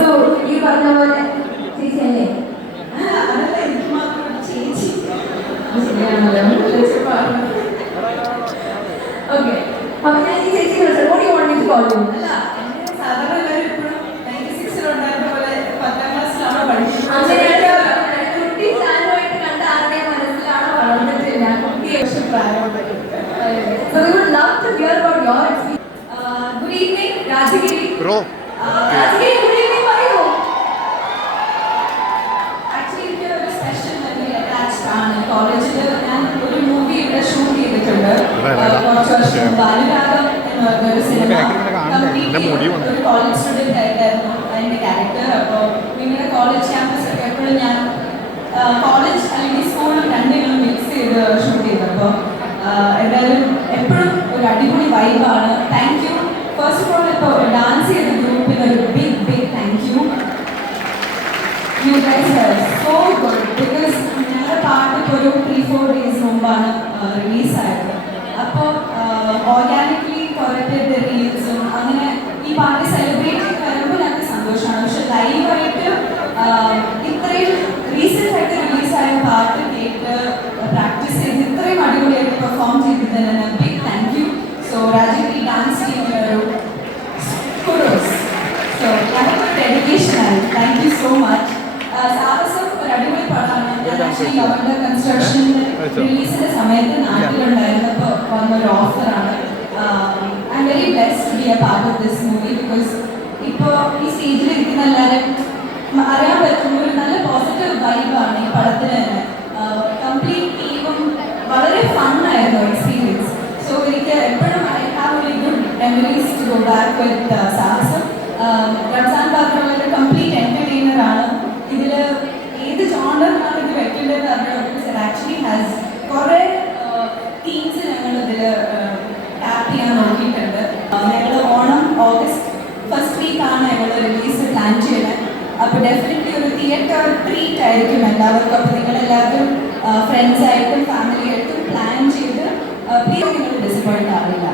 So ഈ പറഞ്ഞ പോലെ ചേച്ചിയല്ലേ ഓക്കെ അപ്പൊ ഞാൻ ഈ ചേച്ചി വിളിച്ചത് ഓടി ഓടിച്ച് കോൾ ചെയ്യും അല്ല സാധാരണ എല്ലാവരും ഇപ്പോഴും 96 ഉണ്ടായിരുന്ന പോലെ 10ാം ക്ലാസ്സിലാണോ പഠിക്കുന്നത് കുട്ടി ചാനലുമായിട്ട് കണ്ട ആരുടെയും മനസ്സിലാണോ വളർന്നിട്ടില്ല കുട്ടി പ്രായമുണ്ട്. So we would love to hear about your experience. Good evening, Rajagiri. Bro. Rajagiri, good evening, പറയൂ. ആക്ച്വലി എനിക്ക് ഒരു സ്പെഷ്യൽ മെമ്മറി അറ്റാച്ച്ഡ് ആണ്. കോളേജിൽ ഞാൻ ഒരു മൂവി ഇവിടെ ഷൂട്ട് ചെയ്തിട്ടുണ്ട്. കുറച്ച് വർഷം ബാലുരാഗം എന്ന് പറഞ്ഞൊരു സിനിമ ഒരു കോളേജ് സ്റ്റുഡൻറ് ആയിട്ടായിരുന്നു അതിൻ്റെ ക്യാരക്ടർ. അപ്പോൾ നിങ്ങളുടെ കോളേജ് ക്യാമ്പസ് ഒക്കെ എപ്പോഴും ഞാൻ കോളേജ് അല്ലെങ്കിൽ സ്കൂളും രണ്ടും മിക്സ് ചെയ്ത് ഷൂട്ട് ചെയ്തു. അപ്പോൾ എന്തായാലും എപ്പോഴും ഒരു അടിപൊളി വൈബാണ്. Thank you. First of all ഇപ്പോൾ ഡാൻസ് ചെയ്ത ഗ്രൂപ്പിന് ഒരു big thank you. You guys are so good. Because ഞങ്ങളുടെ പാട്ട് ഇപ്പോൾ ഒരു 3-4 ഡേയ്സ് മുമ്പാണ് റിലീസായത്. അപ്പോൾ ഓർഗാനിക്കലി കുറേ റീൽസും അങ്ങനെ ഈ പാട്ട് സെലിബ്രേറ്റ് ചെയ്ത് വരുമ്പോൾ ഞങ്ങൾക്ക് സന്തോഷമാണ്. പക്ഷെ ലൈവായിട്ട് ഇത്രയും റീസെൻ്റ് ആയിട്ട് റിലീസായ പാട്ട് കേട്ട് പ്രാക്ടീസ് ചെയ്ത് ഇത്രയും അടിപൊളിയായിട്ട് പെർഫോം ചെയ്തതിന് big thank you. So Rajagiri dance ടീമിന് ഒരു കുഡോസ്. സോ ഞങ്ങൾക്ക് ഡെഡിക്കേഷനായി thank you so much. Sahasam ഒരു അടിപൊളി പടമാണ്. ഞാൻ ആക്ച്വലി അവരുടെ കൺസ്ട്രക്ഷൻ്റെ റിലീസിൻ്റെ സമയത്ത് നാട്ടിലുണ്ടായിരുന്നപ്പോൾ വന്നൊരു ഓഫറാണ്. I am very blessed to be a part of this movie. Because ഇപ്പോൾ ഈ സ്റ്റേജിലിരിക്കുന്ന എല്ലാവരും അറിയാൻ പറ്റുന്ന ഒരു നല്ല പോസിറ്റീവ് വൈബാണ് ഈ പടത്തിന് തന്നെ. കംപ്ലീറ്റ് ടീമും വളരെ ഫണ്ണായിരുന്നു എക്സ്പീരിയൻസ്. സോ എനിക്ക് എപ്പോഴും I have very good memories to go back with Sahasam. Ramzan പാത്രമുള്ള കംപ്ലീറ്റ് എൻ്റർടൈനറാണ്. ഇതിൽ ഏത് ജോണറിനാണ് ഇത് വെക്കേണ്ടതെന്ന് അറിയാം. ആക്ച്വലി ഹാസ് കുറേ തീംസ് ഞങ്ങൾ ഇതിൽ ടാപ്പ് ചെയ്യാൻ നോക്കിയിട്ടുണ്ട്. ഞങ്ങൾ ഓണം ഓഗസ്റ്റ് ഫസ്റ്റ് വീക്കാണ് ഞങ്ങൾ റിലീസ് പ്ലാൻ ചെയ്യുന്നത്. അപ്പോൾ ഡെഫിനറ്റ്ലി ഒരു തിയേറ്റർ ട്രീറ്റ് ആയിരിക്കും എല്ലാവർക്കും. അപ്പോൾ നിങ്ങളെല്ലാവരും ഫ്രണ്ട്സായിട്ടും ഫാമിലിയായിട്ടും പ്ലാൻ ചെയ്ത് പ്ലീസ് നിങ്ങൾ ഡിസപ്പോയിൻ്റ് ആവില്ല.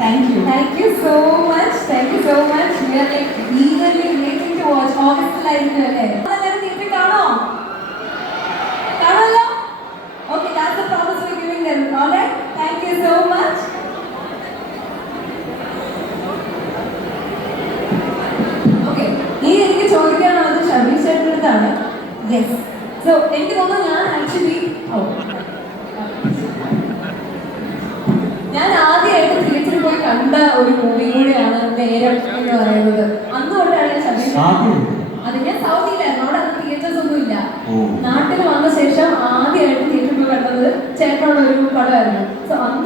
Thank you. Thank you so much. Thank you so much. We are like eagerly waiting to watch. ഓഗസ്റ്റിലായിരിക്കും അല്ലേ? അതെല്ലാവരും തിയേറ്ററിൽ കാണോ? കാണുമല്ലോ? Okay, that's the promise we're giving them. All right? Thank you so much. Okay, ഇനി എനിക്ക് ചോദിക്കാനുള്ളത് ഷബീർ ചേട്ടൻ്റെ അടുത്താണ്. Yes. So എനിക്ക് തോന്നുന്നു ഞാൻ ആക്ച്വലി ഞാൻ ആദ്യമായിട്ട് തിയേറ്ററിൽ പോയി കണ്ട ഒരു മൂവി കൂടെയാണ് നേരം എന്ന് പറയുന്നത്. അന്ന് തൊട്ടാണ് ഞാൻ ഷബീർ അത് ഞാൻ സൗദിയിലായിരുന്നു. അവിടെ അന്ന് തിയേറ്റേഴ്സ് ഒന്നും ഇല്ല. നാട്ടിൽ വന്ന ശേഷം ആദ്യമായിട്ട് തിയേറ്ററിൽ പോയി കണ്ടത് ചേട്ടനോട് ഒരു പടമായിരുന്നു. സോ അന്ന്